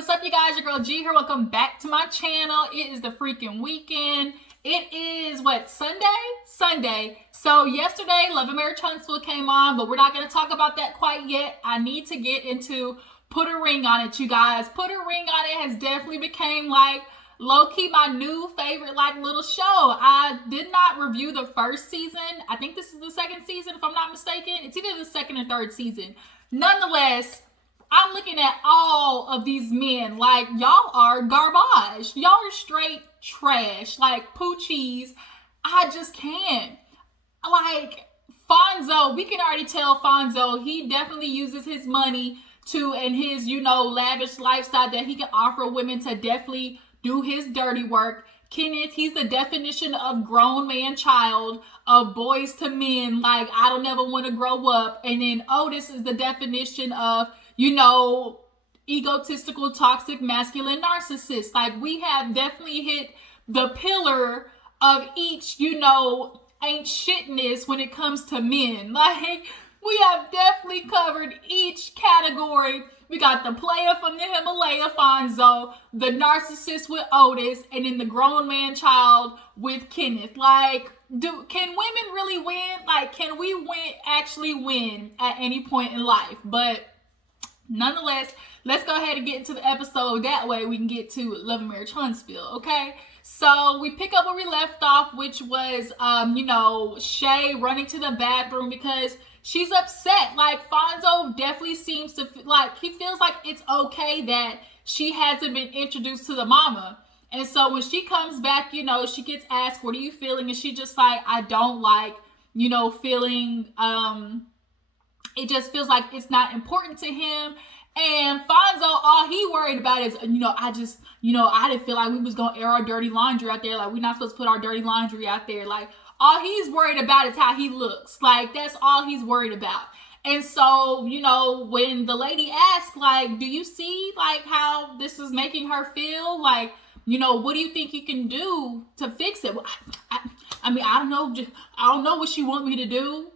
what's up, you guys? Your girl G here. Welcome back to my channel. It is the freaking weekend. It is, Sunday. So yesterday, Love and Marriage Huntsville came on, but we're not going to talk about that quite yet. I need to get into Put a Ring on It, you guys. Put a Ring on It has definitely became, low-key my new favorite, little show. I did not review the first season. I think this is the second season, if I'm not mistaken. It's either the second or third season. Nonetheless, I'm looking at all of these men like y'all are garbage. Y'all are straight trash, like poo cheese. I just can't. Like Fonzo, we can already tell Fonzo, he definitely uses his money and his, lavish lifestyle that he can offer women to definitely do his dirty work. Kenneth, he's the definition of grown man child, of boys to men, like I don't ever want to grow up. And then Otis is the definition of, egotistical, toxic, masculine narcissist. Like we have definitely hit the pillar of each, ain't shitness when it comes to men. Like we have definitely covered each category. We got the player from the Himalaya, Fonzo, the narcissist with Otis, and then the grown man child with Kenneth. Like, can women really win? Like, can we actually win at any point in life? But nonetheless, let's go ahead and get into the episode. That way we can get to Love and Marriage Huntsville, okay? So we pick up where we left off, which was, Shay running to the bathroom because she's upset. Like, Fonzo definitely seems to, he feels like it's okay that she hasn't been introduced to the mama. And so when she comes back, she gets asked, what are you feeling? And she just like, I don't like, feeling, it just feels like it's not important to him. And Fonzo, all he worried about is, I didn't feel like we was going to air our dirty laundry out there. Like, we're not supposed to put our dirty laundry out there. Like, all he's worried about is how he looks. Like, that's all he's worried about. And so, when the lady asked, do you see, how this is making her feel? Like, what do you think you can do to fix it? I don't know. I don't know what she want me to do.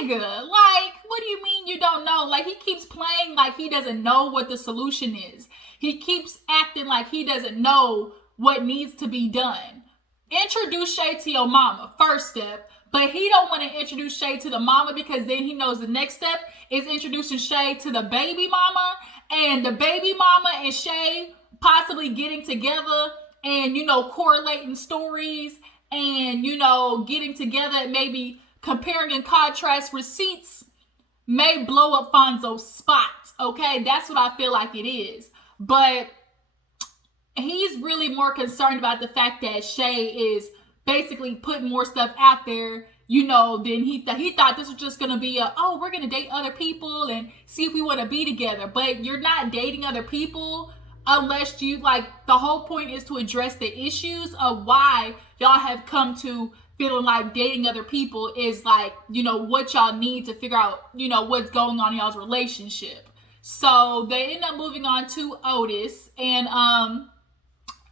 Nigga, what do you mean you don't know? Like, he keeps playing like he doesn't know what the solution is. He keeps acting like he doesn't know what needs to be done. Introduce Shay to your mama, first step. But he don't want to introduce Shay to the mama because then he knows the next step is introducing Shay to the baby mama. And the baby mama and Shay possibly getting together and, correlating stories and, getting together and maybe comparing and contrast receipts may blow up Fonzo's spot, okay? That's what I feel like it is. But he's really more concerned about the fact that Shay is basically putting more stuff out there, than he thought this was just going to be we're going to date other people and see if we want to be together. But you're not dating other people unless you, the whole point is to address the issues of why y'all have come to feeling like dating other people is what y'all need to figure out, what's going on in y'all's relationship. So they end up moving on to Otis. And,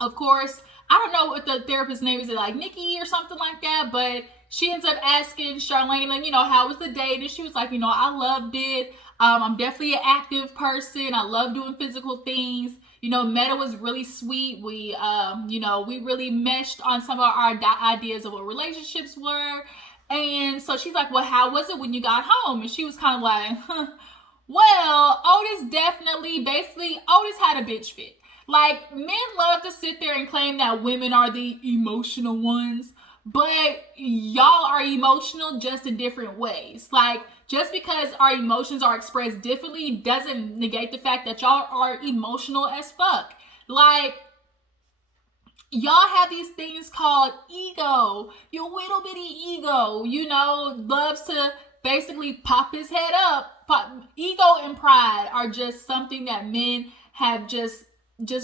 of course, I don't know what the therapist's name is, Nikki or something like that, but she ends up asking Charlene, how was the date? And she was like, I loved it. I'm definitely an active person. I love doing physical things. Meta was really sweet. We, we really meshed on some of our ideas of what relationships were. And so she's like, well, how was it when you got home? And she was kind of like, well, Otis had a bitch fit. Like, men love to sit there and claim that women are the emotional ones, but y'all are emotional just in different ways. Like, just because our emotions are expressed differently doesn't negate the fact that y'all are emotional as fuck. Like, y'all have these things called ego. Your little bitty ego, loves to basically pop his head up. Ego and pride are just something that men have just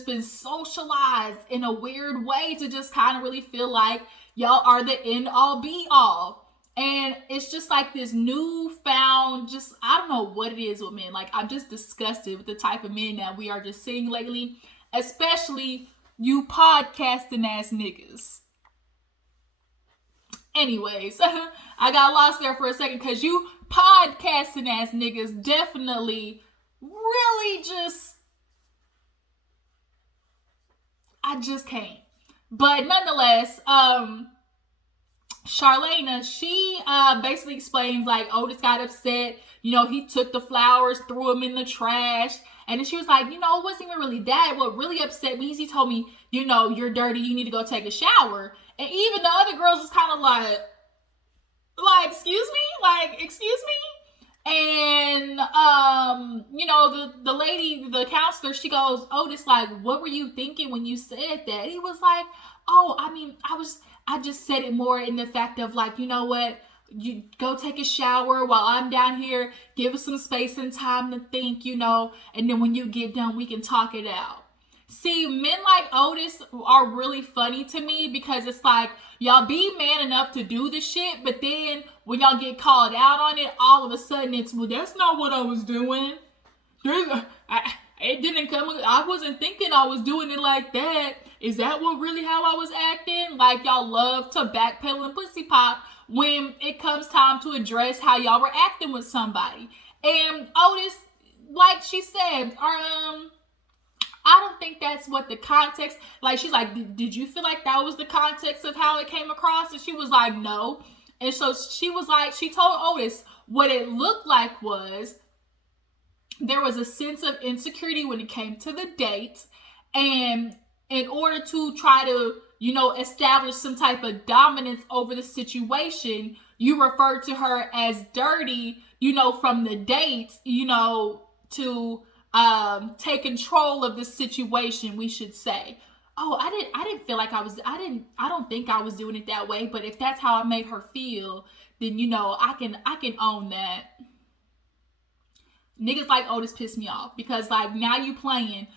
been socialized in a weird way to just kind of really feel like y'all are the end all be all. And it's just like this newfound, I don't know what it is with men. Like, I'm just disgusted with the type of men that we are just seeing lately, especially you podcasting ass niggas. Anyways, I got lost there for a second because you podcasting ass niggas definitely really just, I just can't. But nonetheless, Charlena, she basically explains like Otis got upset. He took the flowers, threw them in the trash. And then she was like, it wasn't even really that. What really upset me is he told me, you're dirty, you need to go take a shower. And even the other girls was kind of like, excuse me? And, the lady, the counselor, she goes, Otis, like, what were you thinking when you said that? He was like, oh, I just said it more in the fact of like, you know what? You go take a shower while I'm down here. Give us some space and time to think, and then when you get done, we can talk it out. See, men like Otis are really funny to me because it's like, y'all be man enough to do the shit, but then when y'all get called out on it, all of a sudden it's, well, that's not what I was doing. It didn't come, I wasn't thinking I was doing it like that. Is that what really how I was acting? Like, y'all love to backpedal and pussy pop when it comes time to address how y'all were acting with somebody. And Otis, like she said, I don't think that's what the context, like, she's like, did you feel like that was the context of how it came across? And she was like, no. And so she was like, she told Otis what it looked like was there was a sense of insecurity when it came to the date. And in order to try to, establish some type of dominance over the situation, you referred to her as dirty, from the date, to take control of the situation, we should say. Oh, I didn't feel like I don't think I was doing it that way, but if that's how I made her feel, then I can own that. Niggas like Otis piss me off because like now you trying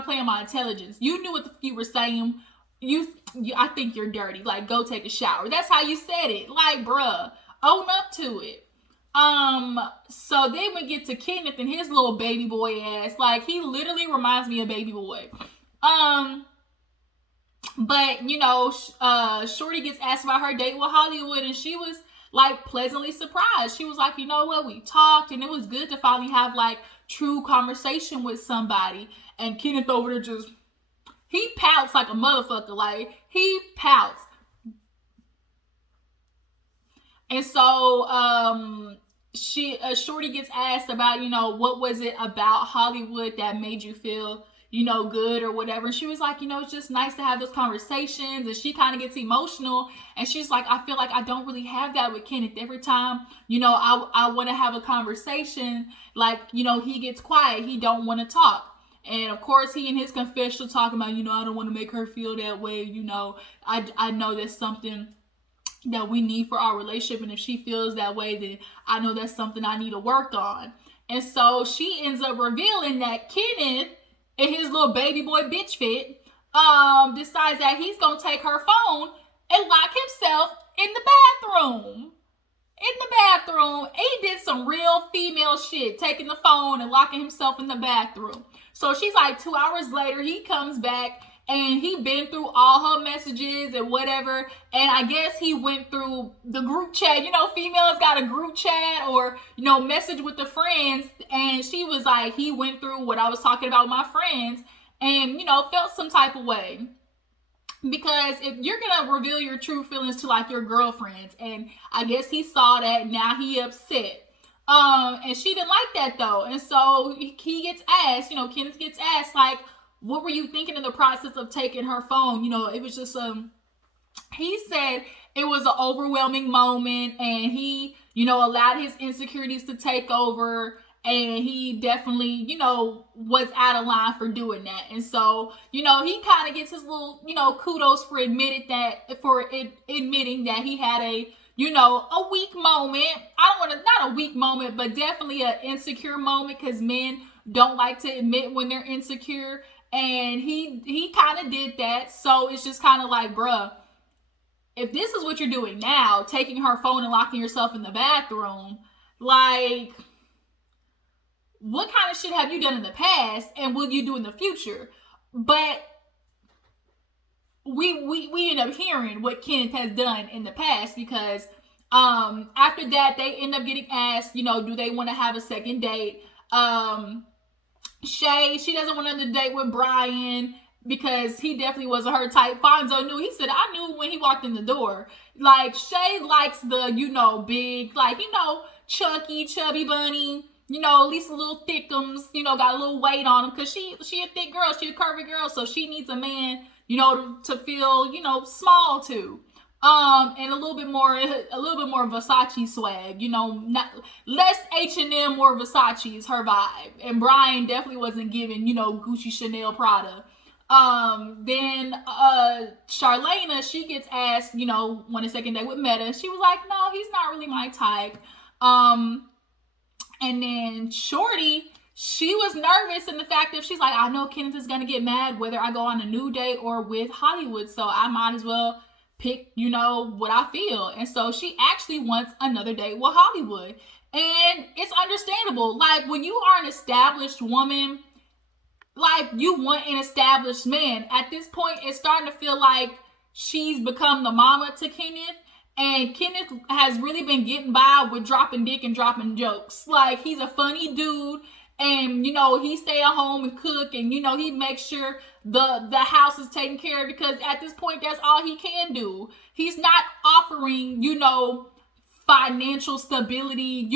to play on my intelligence. You knew what the fuck you were saying. I think you're dirty. Like, go take a shower. That's how you said it. Like, bruh, own up to it. So then we get to Kenneth and his little baby boy ass. Like, he literally reminds me of baby boy. But Shorty gets asked about her date with Hollywood, and she was like pleasantly surprised. She was like, you know what, we talked, and it was good to finally have like true conversation with somebody. And Kenneth over there just, he pouts like a motherfucker. Like, he pouts. And so Shorty gets asked about, what was it about Hollywood that made you feel, good or whatever. And she was like, it's just nice to have those conversations. And she kind of gets emotional. And she's like, I feel like I don't really have that with Kenneth. Every time, I want to have a conversation, like, he gets quiet. He don't want to talk. And of course, he in his confessional talking about, I don't want to make her feel that way. I know that's something that we need for our relationship. And if she feels that way, then I know that's something I need to work on. And so she ends up revealing that Kenneth, in his little baby boy bitch fit, decides that he's going to take her phone and lock himself in the bathroom. He did some real female shit, taking the phone and locking himself in the bathroom. So she's like, 2 hours later, he comes back and he been through all her messages and whatever. And I guess he went through the group chat. Females got a group chat or, message with the friends. And she was like, he went through what I was talking about with my friends and, felt some type of way. Because if you're going to reveal your true feelings to like your girlfriends, and I guess he saw that, and now he upset. And she didn't like that though. And so he gets asked, Kenneth gets asked like, what were you thinking in the process of taking her phone? It was just, he said it was an overwhelming moment and he, allowed his insecurities to take over. And he definitely, was out of line for doing that. And so, he kind of gets his little, kudos for admitting that he had a weak moment. Not a weak moment, but definitely an insecure moment because men don't like to admit when they're insecure. And he kind of did that. So it's just kind of like, bruh, if this is what you're doing now, taking her phone and locking yourself in the bathroom, like, what kind of shit have you done in the past and will you do in the future? But we end up hearing what Kenneth has done in the past because after that they end up getting asked, do they want to have a second date? And Shay, she doesn't want another date with Brian because he definitely wasn't her type. Fonzo knew. He said, I knew when he walked in the door. Like, Shay likes the, big, like, chunky, chubby bunny, at least a little thickums, got a little weight on him because she a thick girl. She a curvy girl. So she needs a man, to feel, small too. And a little bit more Versace swag, not less H&M, more Versace is her vibe. And Brian definitely wasn't giving, Gucci, Chanel, Prada. Then Charlena, she gets asked, want a second date with Meta. She was like, no, he's not really my type. And then Shorty, she was nervous in the fact that she's like, I know Kenneth is gonna get mad whether I go on a new date or with Hollywood, so I might as well pick, what I feel. And so she actually wants another date with Hollywood. And it's understandable. Like, when you are an established woman, like, you want an established man. At this point, it's starting to feel like she's become the mama to Kenneth. And Kenneth has really been getting by with dropping dick and dropping jokes. Like, he's a funny dude. And, he stay at home and cook. And, he makes sure the house is taken care of. Because at this point, that's all he can do. He's not offering, financial stability,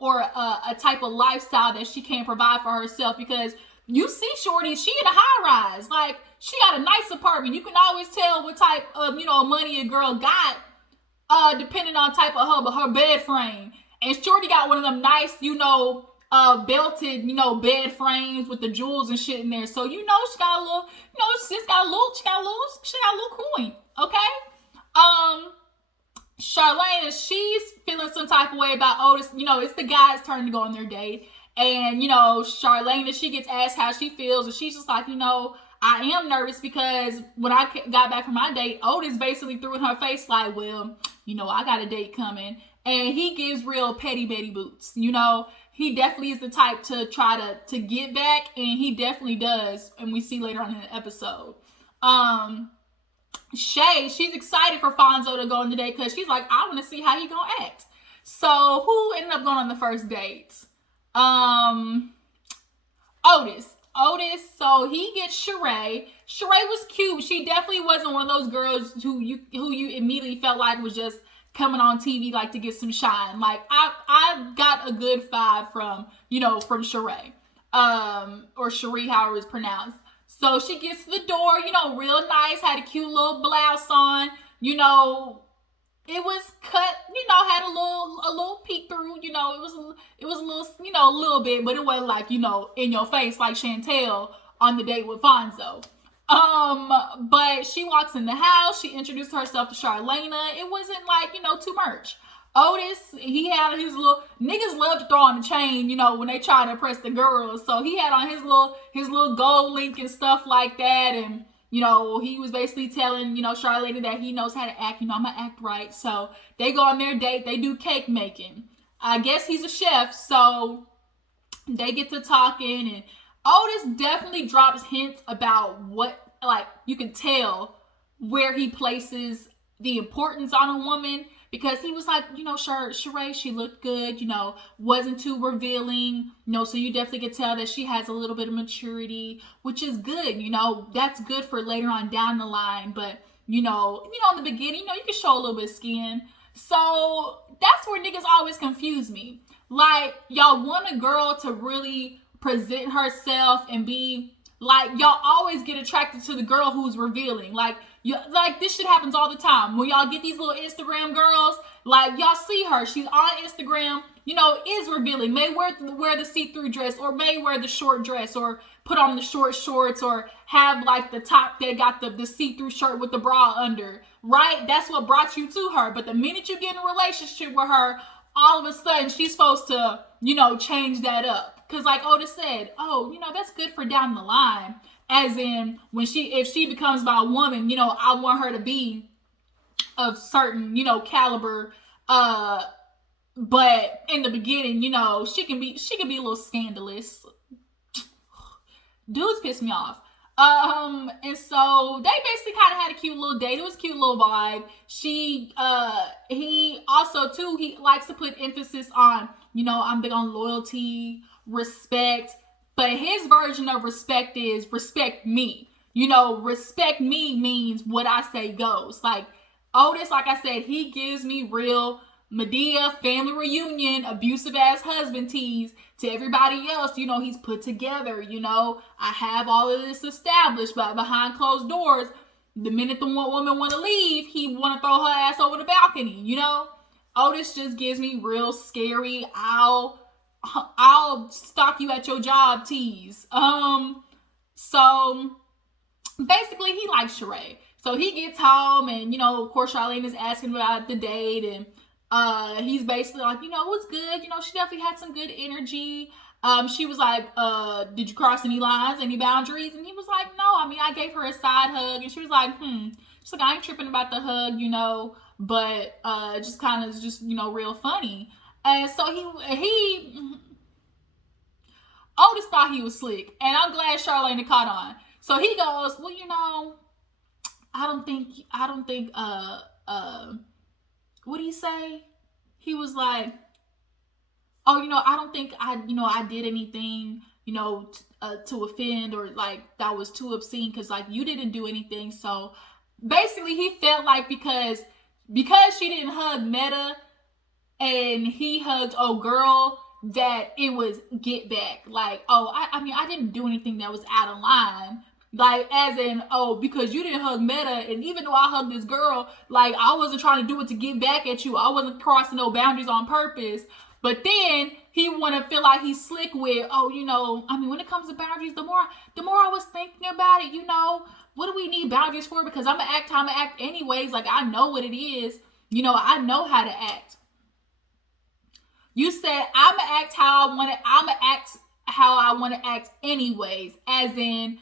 or a type of lifestyle that she can't provide for herself. Because you see Shorty, she in a high rise. Like, she got a nice apartment. You can always tell what type of, money a girl got. Depending on type of her bed frame. And Shorty got one of them nice, belted, bed frames with the jewels and shit in there. So, she got a little, she got a little coin. Okay? Charlene, she's feeling some type of way about Otis. It's the guy's turn to go on their date. And, Charlene, she gets asked how she feels. And she's just like, I am nervous because when I got back from my date, Otis basically threw in her face like, well, I got a date coming. And he gives real petty Betty boots. He definitely is the type to try to get back. And he definitely does. And we see later on in the episode. Shay, she's excited for Fonzo to go on the date because she's like, I want to see how he gonna act. So who ended up going on the first date? Otis, so he gets Sheree. Sheree was cute. She definitely wasn't one of those girls who you immediately felt like was just coming on TV like to get some shine. Like, I got a good vibe from Sheree. Or Cherie, however it's pronounced. So she gets to the door, real nice, had a cute little blouse on, it was cut, had a little peek through, it was a little, a little bit, but it wasn't like, in your face like Chantel on the date with Fonzo. But she walks in the house, she introduced herself to Charlena. It wasn't like, too much. Otis, he had his little, niggas love to throw on the chain, when they try to impress the girls. So he had on his little gold link and stuff like that. And, he was basically telling, Charlene that he knows how to act. I'm going to act right. So they go on their date. They do cake making. I guess he's a chef. So they get to talking. And Otis definitely drops hints about what, like, you can tell where he places the importance on a woman. Because he was like, Sheree, she looked good, wasn't too revealing, so you definitely could tell that she has a little bit of maturity, which is good, that's good for later on down the line. But, in the beginning, you can show a little bit of skin. So that's where niggas always confuse me. Like, y'all want a girl to really present herself and be like, y'all always get attracted to the girl who's revealing. Like this shit happens all the time. When y'all get these little Instagram girls, like, y'all see her, she's on Instagram, is revealing, may wear the see-through dress, or may wear the short dress, or put on the short shorts, or have like the top that got the see-through shirt with the bra under, right? That's what brought you to her. But the minute you get in a relationship with her, all of a sudden she's supposed to, change that up. Because like Otis said, that's good for down the line. As in, if she becomes my woman, I want her to be of certain, caliber. But in the beginning, she can be a little scandalous. Dudes piss me off. And so they basically kind of had a cute little date. It was a cute little vibe. He also too, he likes to put emphasis on, I'm big on loyalty, respect, But his version of respect is respect me. You know, respect me means what I say goes. Like, Otis, like I said, he gives me real Medea family reunion, abusive ass husband tease. To everybody else, you know, he's put together. You know, I have all of this established, but behind closed doors, the minute the one woman want to leave, he want to throw her ass over the balcony. You know, Otis just gives me real scary. I'll stalk you at your job tease. So basically, he likes Sheree. So he gets home, and you know, of course, Charlene is asking about the date, and he's basically like, you know, it was good. You know, she definitely had some good energy. She was like, did you cross any lines, any boundaries? And he was like, no, I mean, I gave her a side hug. And she was like, she's like, I ain't tripping about the hug, you know, but just kind of just, you know, real funny. And so Otis thought he was slick, and I'm glad Charlene caught on. So he goes, well, you know, I don't think, what did he say? He was like, oh, you know, I don't think I did anything, you know, to offend, or like that was too obscene, because like you didn't do anything. So basically he felt like because she didn't hug Meta and he hugged old girl, that it was get back. Like, oh, I mean, I didn't do anything that was out of line. Like, as in, oh, because you didn't hug Meta, and even though I hugged this girl, like, I wasn't trying to do it to get back at you. I wasn't crossing no boundaries on purpose. But then he want to feel like he's slick with, oh, you know, I mean, when it comes to boundaries, the more I was thinking about it, you know, what do we need boundaries for? Because I'm going to act how I'm going to act anyways. Like, I know what it is. You know, I know how to act. You said, I'm going to act how I want to act anyways. As in,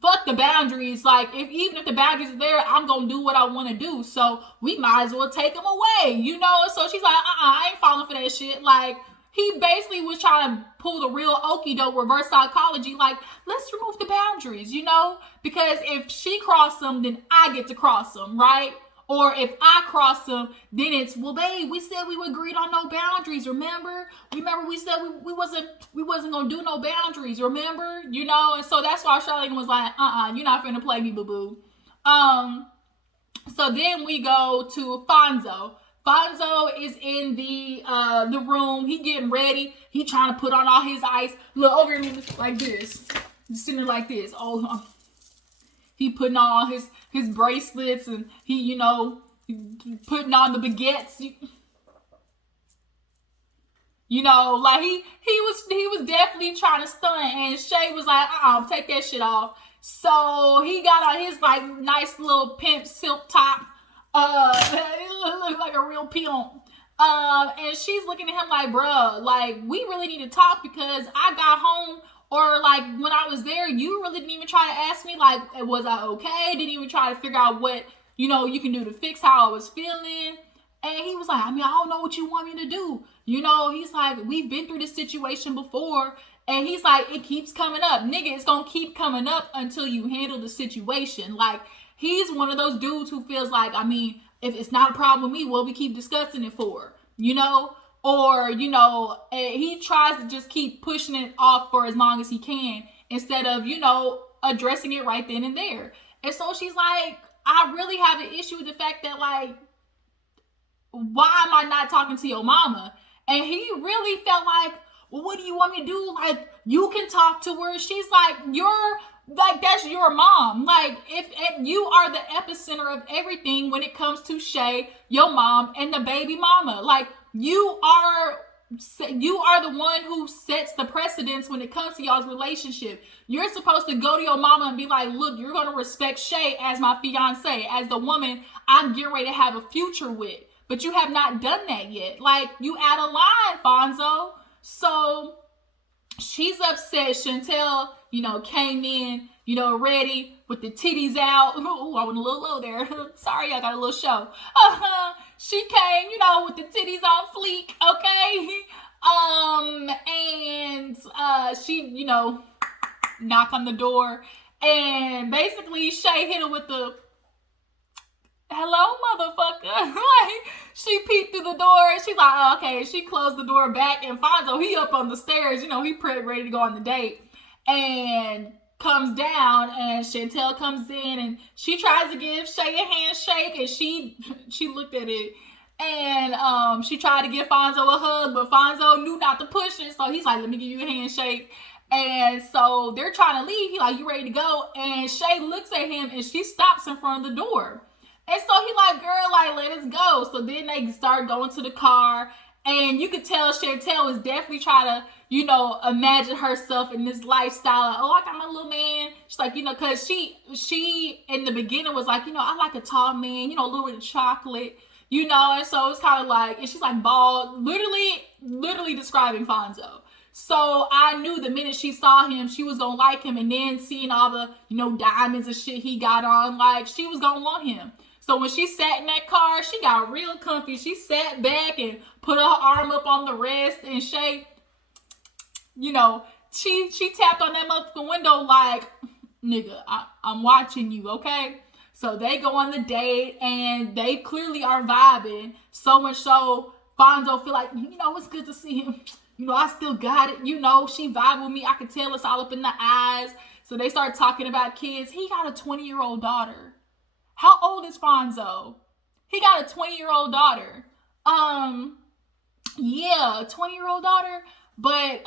fuck the boundaries. Like, even if the boundaries are there, I'm going to do what I want to do. So we might as well take them away, you know? So she's like, I ain't falling for that shit. Like, he basically was trying to pull the real okie doke reverse psychology. Like, let's remove the boundaries, you know? Because if she crossed them, then I get to cross them, right? Or if I cross them, then it's, well, babe, we said we agreed on no boundaries. Remember we said we wasn't gonna do no boundaries. Remember, you know. And so that's why Charlene was like, you're not finna play me, boo boo. So then we go to Fonzo. Fonzo is in the room. He getting ready. He trying to put on all his ice. Look over here like this, sitting there like this. Oh. He putting on all his bracelets, and he, you know, putting on the baguettes. You know, like he was definitely trying to stunt, and Shay was like, take that shit off. So he got on his like nice little pimp silk top. It looked like a real pimp. And she's looking at him like, bruh, like we really need to talk, because I got home. Or, like, when I was there, you really didn't even try to ask me, like, was I okay? Didn't even try to figure out what, you know, you can do to fix how I was feeling. And he was like, I mean, I don't know what you want me to do. You know, he's like, we've been through this situation before. And he's like, it keeps coming up. Nigga, it's going to keep coming up until you handle the situation. Like, he's one of those dudes who feels like, I mean, if it's not a problem with me, what we keep discussing it for? You know? Or, you know, he tries to just keep pushing it off for as long as he can, instead of, you know, addressing it right then and there. And so she's like, I really have an issue with the fact that, like, why am I not talking to your mama? And he really felt like, well, what do you want me to do? Like, you can talk to her. She's like, that's your mom. Like, if you are the epicenter of everything when it comes to Shay, your mom, and the baby mama. Like, you are the one who sets the precedence when it comes to y'all's relationship. You're supposed to go to your mama and be like, look, you're going to respect Shay as my fiance, as the woman I'm getting ready to have a future with. But you have not done that yet. Like, you out of line, Fonzo. So she's upset. Chantel, you know, came in, you know, ready with the titties out. Ooh, I went a little low there. Sorry, I got a little show. She came, you know, with the titties on fleek, okay? And she, you know, knock on the door. And basically, Shay hit her with the, hello, motherfucker. Like, she peeked through the door, and she's like, oh, okay. She closed the door back, and Fonzo, he up on the stairs, you know, he ready to go on the date. and comes down, and Chantel comes in, and she tries to give Shay a handshake, and she looked at it, and she tried to give Fonzo a hug, but Fonzo knew not to push it, so he's like, let me give you a handshake. And so they're trying to leave. He like, you ready to go? And Shay looks at him, and she stops in front of the door. And so he like, girl, like, let us go. So then they start going to the car, and you could tell Chantel was definitely trying to, you know, imagine herself in this lifestyle. Like, oh, I got my little man. She's like, you know, because she in the beginning was like, you know, I like a tall man, you know, a little bit of chocolate, you know. And so it's kind of like, and she's like bald, literally describing Fonzo. So I knew the minute she saw him, she was going to like him. And then seeing all the, you know, diamonds and shit he got on, like, she was going to want him. So when she sat in that car, she got real comfy. She sat back and put her arm up on the rest. And Shay, you know, she tapped on that motherfucking window like, nigga, I'm watching you, okay? So they go on the date, and they clearly are vibing. So much so, Fonzo feel like, you know, it's good to see him. You know, I still got it. You know, she vibe with me. I can tell it's all up in the eyes. So they start talking about kids. He got a 20-year-old daughter. How old is Fonzo? He got a 20-year-old daughter. Yeah, a 20-year-old daughter. But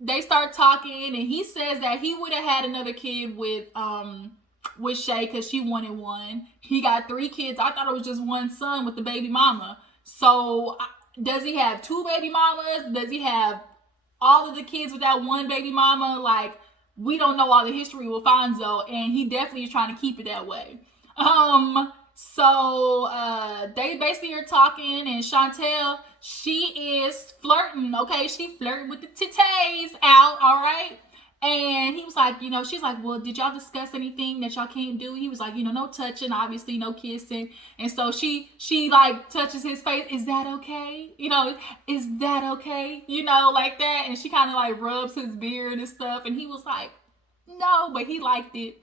they start talking, and he says that he would have had another kid with Shay because she wanted one. He got 3 kids. I thought it was just one son with the baby mama. So does he have 2 baby mamas? Does he have all of the kids with that one baby mama? Like, we don't know all the history with Fonzo, and he definitely is trying to keep it that way. So they basically are talking, and Chantel, she is flirting, okay? She flirting with the titties out, all right? And he was like, you know, she's like, well, did y'all discuss anything that y'all can't do? He was like, you know, no touching, obviously, no kissing. And so she like touches his face. Is that okay? You know, is that okay? You know, like that. And she kind of like rubs his beard and stuff. And he was like, no, but he liked it.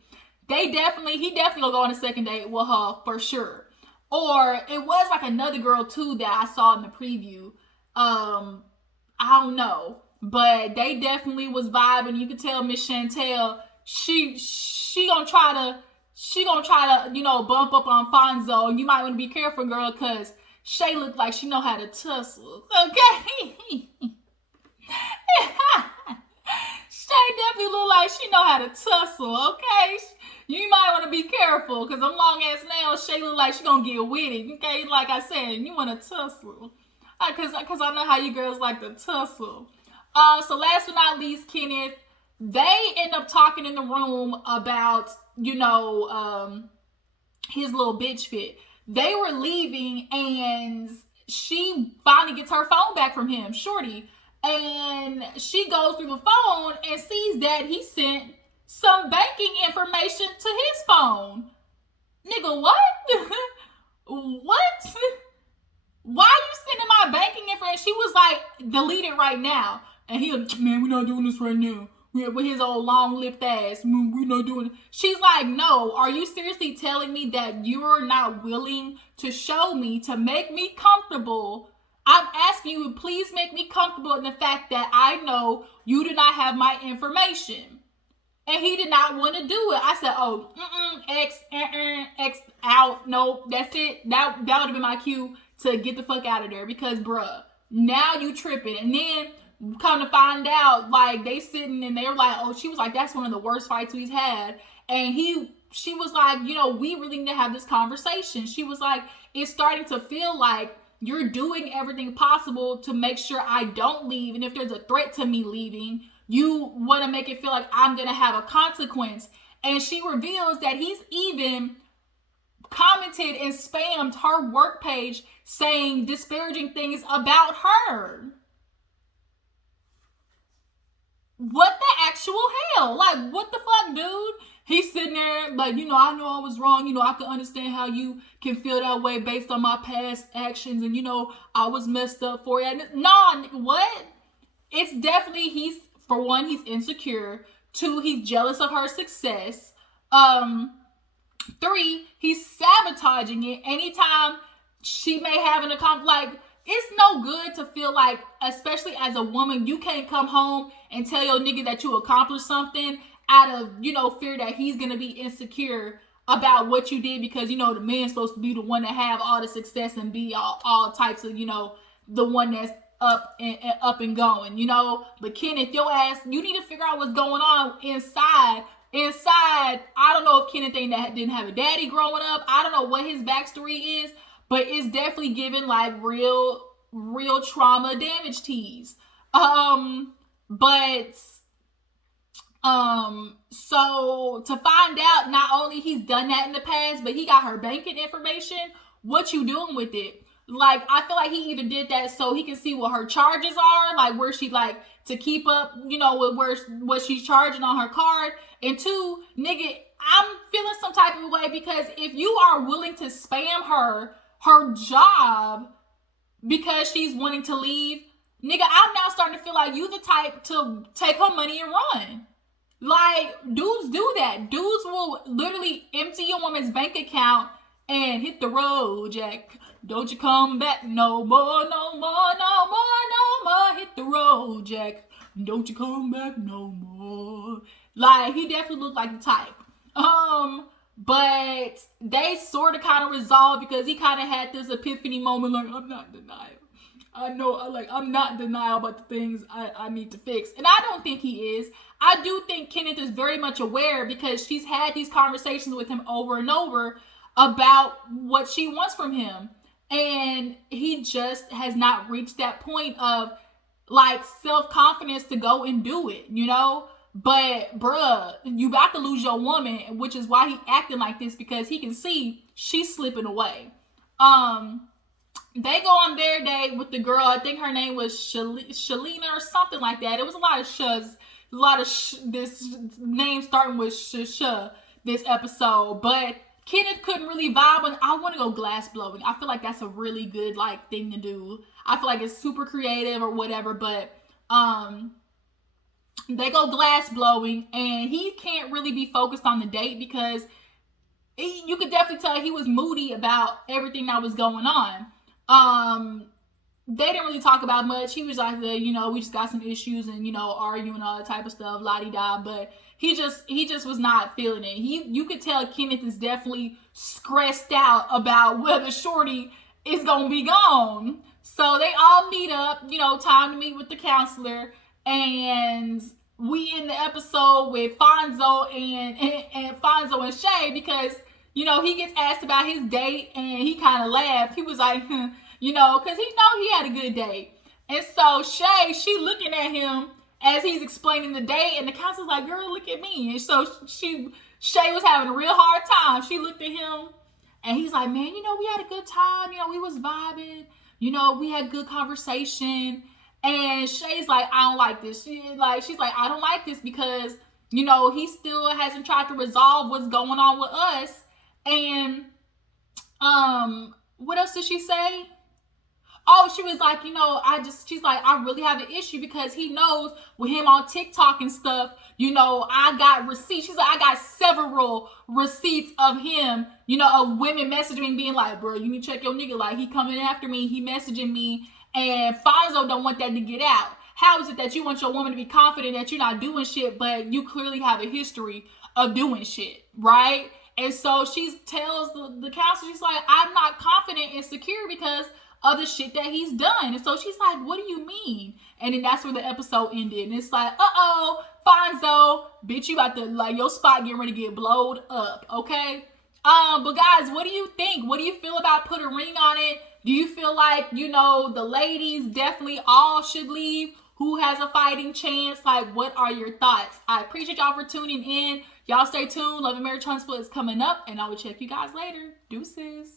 He definitely will go on a second date with her for sure. Or it was like another girl too that I saw in the preview. I don't know. But they definitely was vibing. You could tell Miss Chantel, she gonna try to, you know, bump up on Fonzo. And you might want to be careful, girl, because Shay looked like she know how to tussle. Okay? Shay definitely look like she know how to tussle, okay? You might want to be careful, because them long ass nails, Shay look like she gonna get with it, okay? Like I said, you want to tussle. Because I know how you girls like to tussle. So last but not least, Kenneth, they end up talking in the room about, you know, his little bitch fit. They were leaving, and she finally gets her phone back from him, Shorty. And she goes through the phone and sees that he sent some banking information to his phone. Nigga, what? What? Why are you sending my banking information? She was like, delete it right now. And he'll, man, we're not doing this right now. With his old long-lipped ass, we're not doing it. She's like, no, are you seriously telling me that you're not willing to show me, to make me comfortable? I'm asking you, please make me comfortable in the fact that I know you do not have my information. And he did not want to do it. I said, oh, X out. Nope, that's it. That would have been my cue to get the fuck out of there, because, bruh, now you tripping. And then come to find out, like, they sitting and they were like, oh, she was like, that's one of the worst fights we've had. And she was like, you know, we really need to have this conversation. She was like, it's starting to feel like you're doing everything possible to make sure I don't leave. And if there's a threat to me leaving, you want to make it feel like I'm going to have a consequence. And she reveals that he's even commented and spammed her work page saying disparaging things about her. What the actual hell? Like, what the fuck, dude? He's sitting there like, you know I was wrong. You know, I can understand how you can feel that way based on my past actions. And, you know, I was messed up for you. Nah, what? It's definitely, for one, he's insecure. 2, he's jealous of her success. 3, he's sabotaging it anytime she may have an account. Like, it's no good to feel like, especially as a woman, you can't come home and tell your nigga that you accomplished something out of, fear that he's gonna be insecure about what you did, because the man's supposed to be the one to have all the success and be all types of, the one that's up and going, But Kenneth, your ass, you need to figure out what's going on inside. I don't know if Kenneth didn't have a daddy growing up. I don't know what his backstory is, but it's definitely giving like real trauma damage tease. So to find out, not only he's done that in the past, but he got her banking information. What you doing with it? Like, I feel like he even did that so he can see what her charges are, like where she, like, to keep up, with what she's charging on her card. And two, nigga, I'm feeling some type of way, because if you are willing to spam her job because she's wanting to leave, nigga, I'm now starting to feel like you the type to take her money and run. Like, dudes do that. Dudes will literally empty your woman's bank account and hit the road, Jack. Don't you come back no more, no more, no more, no more. Hit the road, Jack. Don't you come back no more. Like, he definitely looked like the type. But they sort of kind of resolved, because he kind of had this epiphany moment, like, I'm not in denial. I know, I'm not in denial about the things I need to fix. And I don't think he is. I do think Kenneth is very much aware, because she's had these conversations with him over and over about what she wants from him. And he just has not reached that point of, like, self-confidence to go and do it, But, bruh, you about to lose your woman, which is why he acting like this, because he can see she's slipping away. They go on their date with the girl. I think her name was Shalina or something like that. It was a lot of shus. A lot of this name starting with sh this episode. But Kenneth couldn't really vibe on, I want to go glass blowing. I feel like that's a really good, like, thing to do. I feel like it's super creative or whatever. But they go glass blowing, and he can't really be focused on the date, because you could definitely tell he was moody about everything that was going on. They didn't really talk about much. He was like, we just got some issues and, arguing, all that type of stuff, la-di-da. But he just was not feeling it. You could tell Kenneth is definitely stressed out about whether Shorty is going to be gone. So they all meet up, time to meet with the counselor. And we in the episode with Fonzo and Fonzo and Shay, because, he gets asked about his date, and he kind of laughed. He was like, because he know he had a good date. And so Shay, she looking at him as he's explaining the date, and the counselor's like, girl, look at me. And so Shay was having a real hard time. She looked at him, and he's like, man, we had a good time. We was vibing. We had good conversation. And Shay's like, I don't like this. She's like, I don't like this because, he still hasn't tried to resolve what's going on with us. And, what else did she say? Oh, she was like, she's like, I really have an issue, because he knows with him on TikTok and stuff, I got receipts. She's like, I got several receipts of him, of women messaging me being like, bro, you need to check your nigga. Like, he coming after me. He messaging me. And Fonzo don't want that to get out. How is it that you want your woman to be confident that you're not doing shit, but you clearly have a history of doing shit, right? And so she tells the counselor, she's like, I'm not confident and secure because of the shit that he's done. And so she's like, what do you mean? And then that's where the episode ended. And it's like, uh-oh, Fonzo, bitch, you about to, like, your spot getting ready to get blowed up, okay? But guys, what do you think? What do you feel about put a ring on it? Do you feel like, the ladies definitely all should leave? Who has a fighting chance? Like, what are your thoughts? I appreciate y'all for tuning in. Y'all stay tuned. Love and Marriage Huntsville is coming up, and I will check you guys later. Deuces.